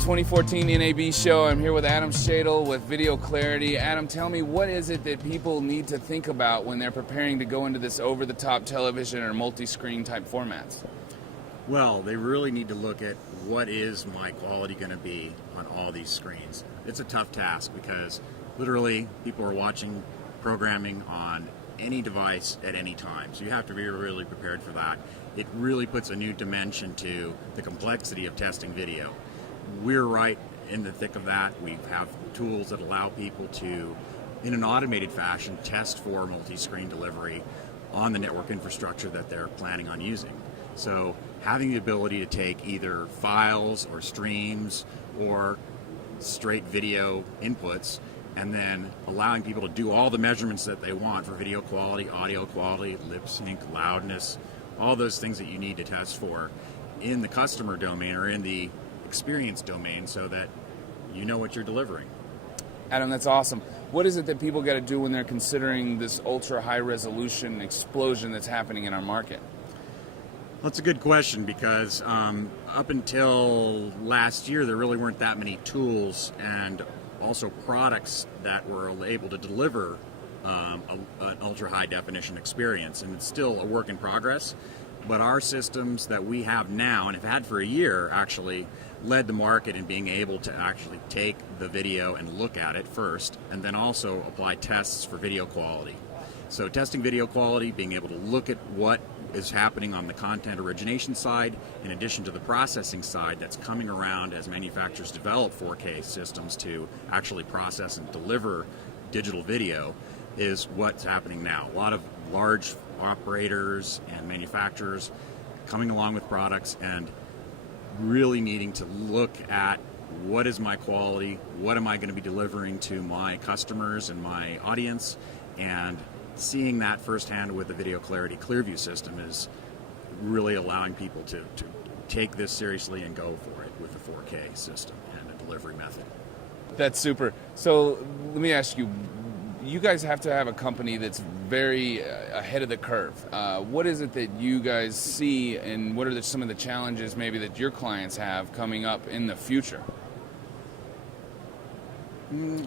2014 NAB Show. I'm here with Adam Shadle with Video Clarity. Adam, tell me, what is it that people need to think about when they're preparing to go into this over-the-top television or multi-screen type formats? Well, they really need to look at what is my quality going to be on all these screens. It's a tough task because literally people are watching programming on any device at any time. So you have to be really prepared for that. It really puts a new dimension to the complexity of testing video. We're right in the thick of that. We have tools that allow people to, in an automated fashion, test for multi-screen delivery on the network infrastructure that they're planning on using. So having the ability to take either files or streams or straight video inputs and then allowing people to do all the measurements that they want for video quality, audio quality, lip sync, loudness, all those things that you need to test for in the customer domain or in the experience domain so that you know what you're delivering. Adam, that's awesome. What is it that people got to do when they're considering this ultra high resolution explosion that's happening in our market? That's a good question because up until last year there really weren't that many tools and also products that were able to deliver an ultra high definition experience, and it's still a work in progress. But our systems that we have now and have had for a year actually led the market in being able to actually take the video and look at it first and then also apply tests for video quality. So testing video quality, being able to look at what is happening on the content origination side in addition to the processing side that's coming around as manufacturers develop 4K systems to actually process and deliver digital video is what's happening now. A lot of large operators and manufacturers coming along with products and really needing to look at what is my quality, what am I going to be delivering to my customers and my audience, and seeing that firsthand with the Video Clarity Clearview system is really allowing people to take this seriously and go for it with the 4K system and the delivery method. That's super. So let me ask you, you guys have to have a company that's very ahead of the curve. What is it that you guys see, and what are some of the challenges maybe that your clients have coming up in the future?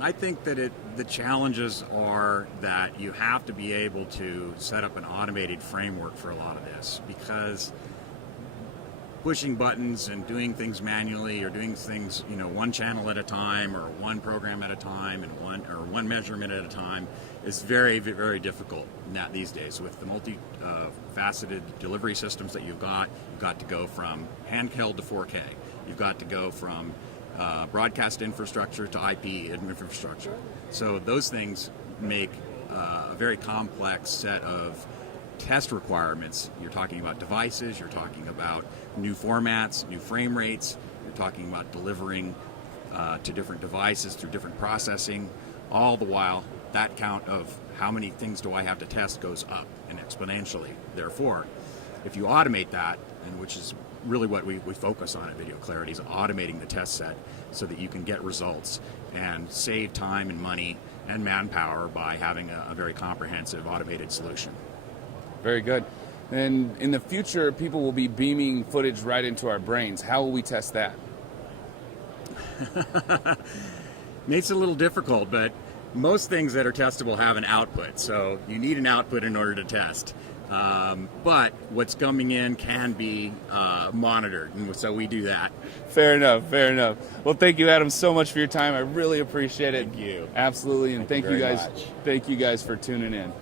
I think that the challenges are that you have to be able to set up an automated framework for a lot of this, because pushing buttons and doing things manually or doing things, one channel at a time or one program at a time and one measurement at a time is very, very difficult these days. With the multi-faceted delivery systems that you've got to go from handheld to 4K. You've got to go from broadcast infrastructure to IP infrastructure. So those things make a very complex set of test requirements. You're talking about devices, you're talking about new formats, new frame rates, you're talking about delivering to different devices through different processing. All the while, that count of how many things do I have to test goes up and exponentially. Therefore, if you automate that, and which is really what we focus on at Video Clarity, is automating the test set so that you can get results and save time and money and manpower by having a very comprehensive automated solution. Very good. And in the future, people will be beaming footage right into our brains. How will we test that? Makes it a little difficult, but most things that are testable have an output, so you need an output in order to test. But what's coming in can be monitored, and so we do that. Fair enough, fair enough. Well, thank you, Adam, so much for your time. I really appreciate it. Thank you. Absolutely, and thank you guys. Much. Thank you guys for tuning in.